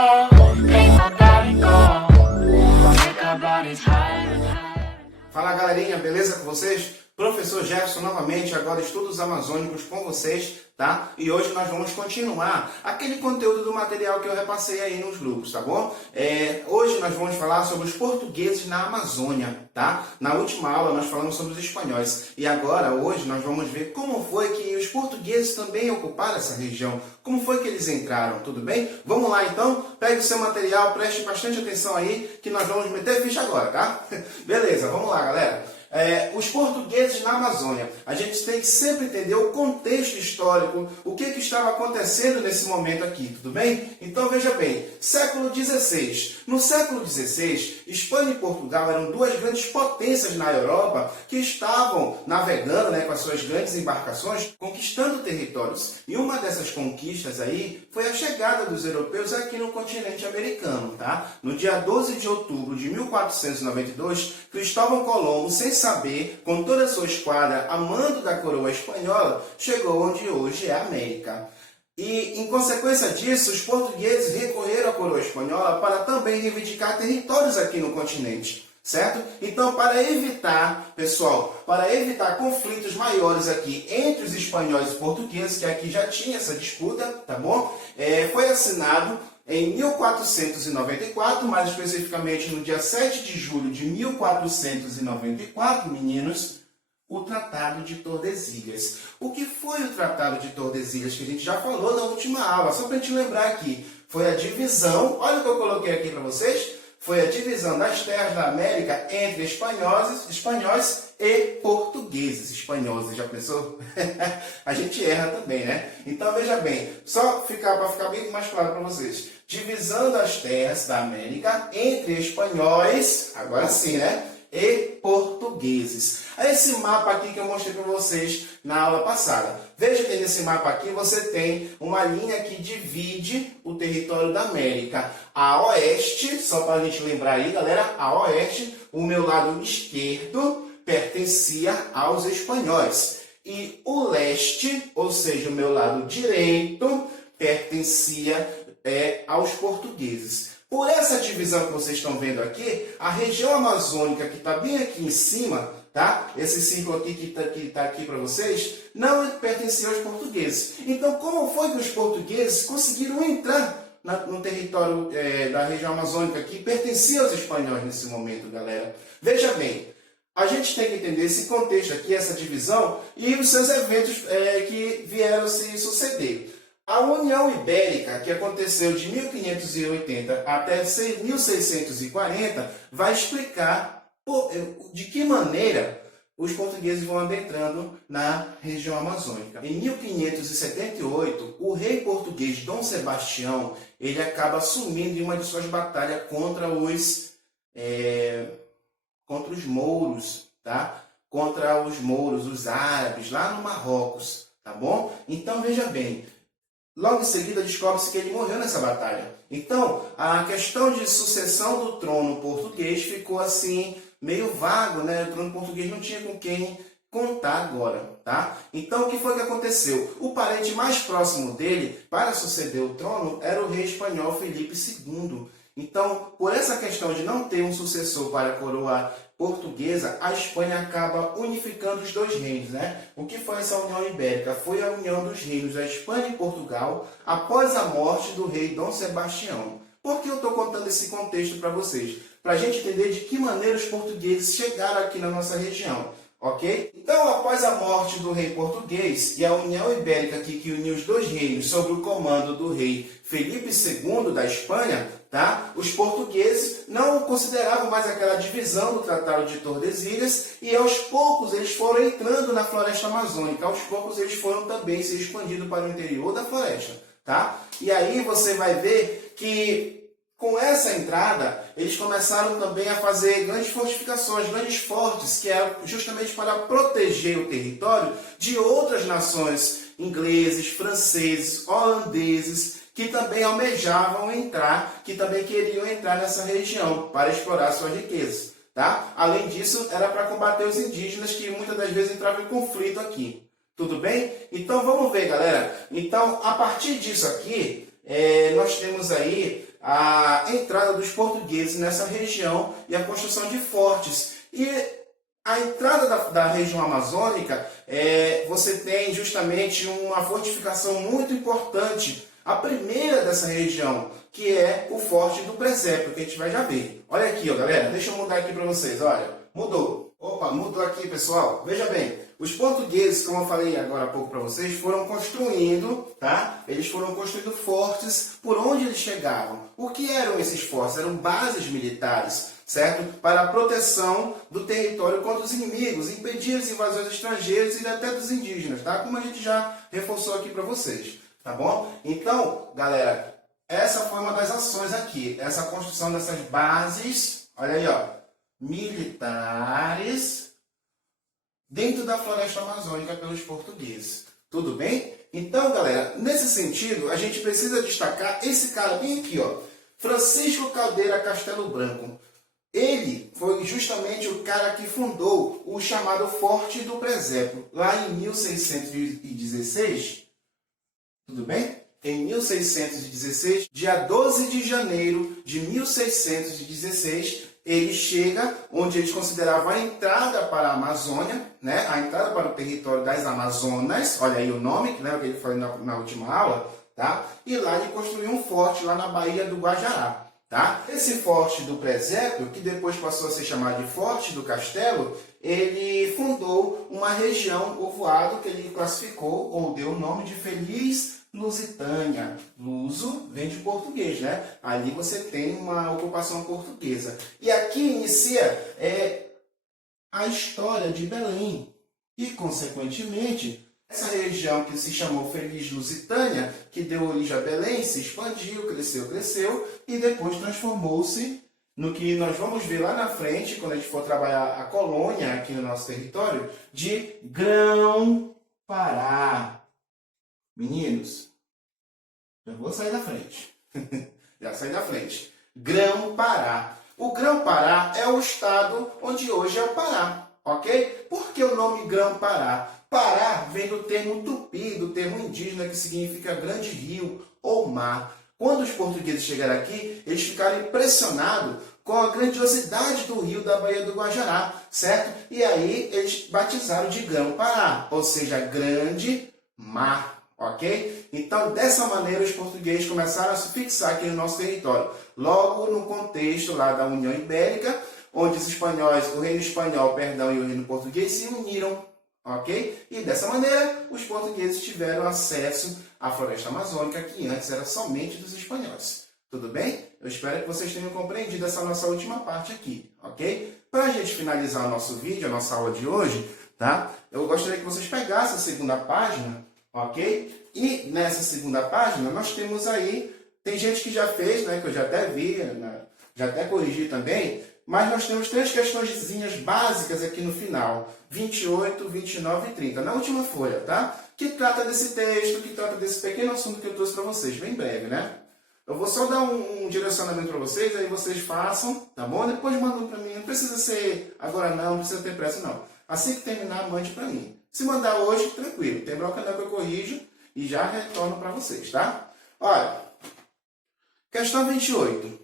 make my body go, make our bodies higher and higher. Fala galerinha, beleza com vocês? Professor Jefferson novamente, agora estudos amazônicos com vocês, tá? E hoje nós vamos continuar aquele conteúdo do material que eu repassei aí nos grupos, tá bom? Hoje nós vamos falar sobre os portugueses na Amazônia, tá? Na última aula nós falamos sobre os espanhóis e agora, hoje, nós vamos ver como foi que os portugueses também ocuparam essa região, como foi que eles entraram, tudo bem? Vamos lá então, pegue o seu material, preste bastante atenção aí, que nós vamos meter ficha agora, tá? Beleza, vamos lá galera. Os portugueses na Amazônia. A gente tem que sempre entender o contexto histórico, o que estava acontecendo nesse momento aqui, tudo bem? Então veja bem, século XVI. No século XVI, Espanha e Portugal eram duas grandes potências na Europa que estavam navegando, com as suas grandes embarcações, conquistando territórios. E uma dessas conquistas aí foi a chegada dos europeus aqui no continente americano, tá? No dia 12 de outubro de 1492, Cristóvão Colombo, sem saber, com toda a sua esquadra, a mando da coroa espanhola, chegou onde hoje é a América. E, em consequência disso, os portugueses recorreram à coroa espanhola para também reivindicar territórios aqui no continente, certo? Então, para evitar, pessoal, para evitar conflitos maiores aqui entre os espanhóis e portugueses, que aqui já tinha essa disputa, tá bom? Foi assinado em 1494, mais especificamente no dia 7 de julho de 1494, meninos, o Tratado de Tordesilhas. O que foi o Tratado de Tordesilhas, que a gente já falou na última aula? Só para a gente lembrar aqui, foi a divisão, olha o que eu coloquei aqui para vocês, foi a divisão das terras da América entre espanhóis e portugueses. Espanhóis, já pensou? A gente erra também, né? Então, veja bem, só para ficar bem mais claro para vocês. Divisão das terras da América entre espanhóis, agora sim, né? E portugueses. Esse mapa aqui que eu mostrei para vocês na aula passada. Veja que nesse mapa aqui você tem uma linha que divide o território da América. A oeste, só para a gente lembrar aí, galera, a oeste, o meu lado esquerdo, pertencia aos espanhóis. E o leste, ou seja, o meu lado direito, pertencia aos portugueses. Por essa divisão que vocês estão vendo aqui, a região amazônica, que está bem aqui em cima, tá? Esse círculo aqui que está aqui para vocês, não pertencia aos portugueses. Então, como foi que os portugueses conseguiram entrar no território da região amazônica, que pertencia aos espanhóis nesse momento, galera? Veja bem, a gente tem que entender esse contexto aqui, essa divisão, e os seus eventos que vieram se suceder. A União Ibérica, que aconteceu de 1580 até 1640, vai explicar de que maneira os portugueses vão adentrando na região amazônica. Em 1578, o rei português Dom Sebastião ele acaba assumindo em uma de suas batalhas contra os mouros, tá? Contra os mouros, os árabes, lá no Marrocos, tá bom? Então, veja bem, logo em seguida descobre-se que ele morreu nessa batalha. Então, a questão de sucessão do trono português ficou assim, meio vago, né? O trono português não tinha com quem contar agora, tá? Então, o que foi que aconteceu? O parente mais próximo dele, para suceder o trono, era o rei espanhol Felipe II. Então, por essa questão de não ter um sucessor para a coroa portuguesa, a Espanha acaba unificando os dois reinos, né? O que foi essa União Ibérica? Foi a união dos reinos da Espanha e Portugal após a morte do rei Dom Sebastião. Por que eu estou contando esse contexto para vocês? Para a gente entender de que maneira os portugueses chegaram aqui na nossa região, ok? Então, após a morte do rei português e a União Ibérica aqui, que uniu os dois reinos sob o comando do rei Felipe II da Espanha, tá? Os portugueses não consideravam mais aquela divisão do Tratado de Tordesilhas e aos poucos eles foram entrando na floresta amazônica, aos poucos eles foram também se expandindo para o interior da floresta, tá? E aí você vai ver que com essa entrada eles começaram também a fazer grandes fortificações, grandes fortes, que eram justamente para proteger o território de outras nações, ingleses, franceses, holandeses, que também almejavam entrar, que também queriam entrar nessa região para explorar suas riquezas, tá? Além disso, era para combater os indígenas que muitas das vezes entravam em conflito aqui. Tudo bem? Então vamos ver, galera. Então, a partir disso aqui, nós temos aí a entrada dos portugueses nessa região e a construção de fortes. E a entrada da região amazônica, você tem justamente uma fortificação muito importante, a primeira dessa região, que é o Forte do Presépio, que a gente vai já ver. Olha aqui, ó, galera, deixa eu mudar aqui para vocês, olha, mudou. Opa, mudou aqui, pessoal. Veja bem, os portugueses, como eu falei agora há pouco para vocês, foram construindo, tá? Eles foram construindo fortes por onde eles chegavam. O que eram esses fortes? Eram bases militares, certo? Para a proteção do território contra os inimigos, impedir as invasões estrangeiras e até dos indígenas, tá? Como a gente já reforçou aqui para vocês, tá bom? Então, galera, essa foi uma das ações aqui, essa construção dessas bases, olha aí, ó, militares dentro da floresta amazônica pelos portugueses. Tudo bem? Então, galera, nesse sentido, a gente precisa destacar esse cara bem aqui, ó, Francisco Caldeira Castelo Branco. Ele foi justamente o cara que fundou o chamado Forte do Presépio, lá em 1616. Tudo bem? Em 1616, dia 12 de janeiro de 1616, ele chega onde eles consideravam a entrada para a Amazônia, né? A entrada para o território das Amazonas, olha aí o nome, que ele falou na última aula, tá? E lá ele construiu um forte lá na Baía do Guajará, tá? Esse Forte do Presépio, que depois passou a ser chamado de Forte do Castelo, ele fundou uma região, povoado, que ele classificou ou deu o nome de Feliz Lusitânia. Luso vem de português, né? Ali você tem uma ocupação portuguesa. E aqui inicia a história de Belém. E, consequentemente, essa região que se chamou Feliz Lusitânia, que deu origem a Belém, se expandiu, cresceu, e depois transformou-se no que nós vamos ver lá na frente, quando a gente for trabalhar a colônia aqui no nosso território, de Grão-Pará. Meninos, já vou sair da frente. Já saí da frente. Grão-Pará. O Grão-Pará é o estado onde hoje é o Pará, ok? Por que o nome Grão-Pará? Pará vem do termo tupi, do termo indígena, que significa grande rio ou mar. Quando os portugueses chegaram aqui, eles ficaram impressionados com a grandiosidade do rio da Baía do Guajará, certo? E aí eles batizaram de Grão-Pará, ou seja, grande mar. Ok? Então, dessa maneira, os portugueses começaram a se fixar aqui no nosso território. Logo no contexto lá da União Ibérica, onde os espanhóis, o reino espanhol, perdão, e o reino português se uniram. Ok? E dessa maneira, os portugueses tiveram acesso à floresta amazônica, que antes era somente dos espanhóis. Tudo bem? Eu espero que vocês tenham compreendido essa nossa última parte aqui. Ok? Para a gente finalizar o nosso vídeo, a nossa aula de hoje, tá? Eu gostaria que vocês pegassem a segunda página. Ok? E nessa segunda página nós temos aí, tem gente que já fez, né, que eu já até vi, né, já até corrigi também, mas nós temos 3 questõezinhas básicas aqui no final, 28, 29 e 30, na última folha, tá? Que trata desse texto, que trata desse pequeno assunto que eu trouxe para vocês, bem breve, né? Eu vou só dar um direcionamento para vocês, aí vocês façam, tá bom? Depois mandam para mim, não precisa ser agora não precisa ter pressa não. Assim que terminar, mande para mim. Se mandar hoje, tranquilo. Tem bronca não que eu corrijo e já retorno para vocês, tá? Olha, questão 28.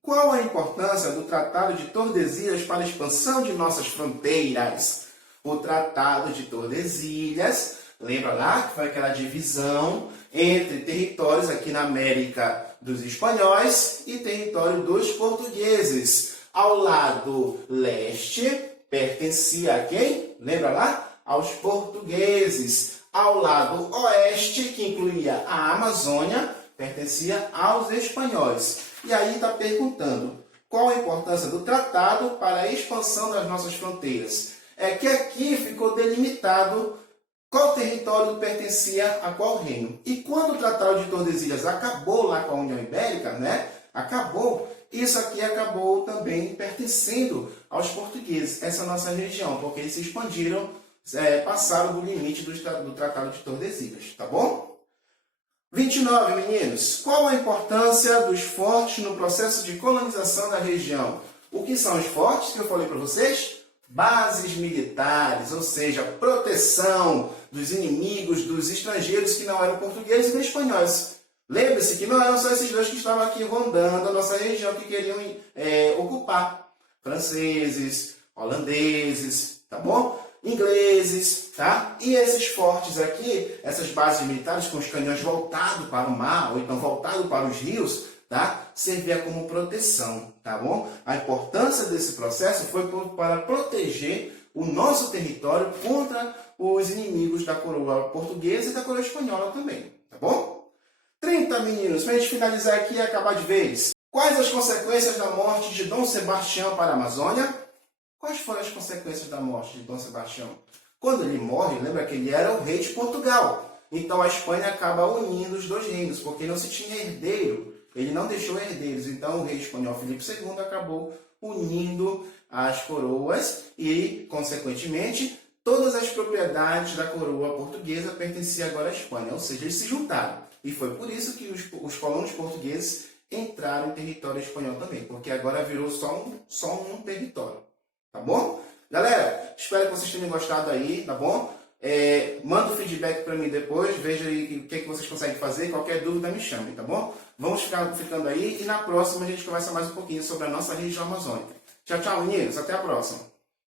Qual a importância do Tratado de Tordesilhas para a expansão de nossas fronteiras? O Tratado de Tordesilhas, lembra lá que foi aquela divisão entre territórios aqui na América dos espanhóis e território dos portugueses. Ao lado leste pertencia a quem? Lembra lá? Aos portugueses. Ao lado oeste, que incluía a Amazônia, pertencia aos espanhóis. E aí está perguntando, qual a importância do tratado para a expansão das nossas fronteiras? É que aqui ficou delimitado qual território pertencia a qual reino. E quando o Tratado de Tordesilhas acabou lá com a União Ibérica, né? Acabou, isso aqui acabou também pertencendo aos portugueses, essa nossa região, porque eles se expandiram, passaram do limite do Tratado de Tordesilhas, tá bom? 29, meninos. Qual a importância dos fortes no processo de colonização da região? O que são os fortes que eu falei para vocês? Bases militares, ou seja, proteção dos inimigos, dos estrangeiros que não eram portugueses nem espanhóis. Lembre-se que não eram só esses dois que estavam aqui rondando a nossa região que queriam ocupar. Franceses, holandeses, tá bom? Ingleses, tá? E esses fortes aqui, essas bases militares com os canhões voltados para o mar, ou então voltados para os rios, tá? Servia como proteção, tá bom? A importância desse processo foi para proteger o nosso território contra os inimigos da coroa portuguesa e da coroa espanhola também, tá bom? 30, meninos, para a gente finalizar aqui e acabar de vez. Quais as consequências da morte de Dom Sebastião para a Amazônia? Quais foram as consequências da morte de Dom Sebastião? Quando ele morre, lembra que ele era o rei de Portugal. Então a Espanha acaba unindo os dois reinos, porque não se tinha herdeiro. Ele não deixou herdeiros. Então o rei espanhol Filipe II acabou unindo as coroas e, consequentemente, todas as propriedades da coroa portuguesa pertenciam agora à Espanha. Ou seja, eles se juntaram. E foi por isso que os colonos portugueses entraram em território espanhol também, porque agora virou só um território. Tá bom? Galera, espero que vocês tenham gostado aí, tá bom? Manda o feedback para mim depois, veja aí o que vocês conseguem fazer, qualquer dúvida me chamem, tá bom? Vamos ficando aí e na próxima a gente conversa mais um pouquinho sobre a nossa região amazônica. Tchau, tchau, meninos, até a próxima.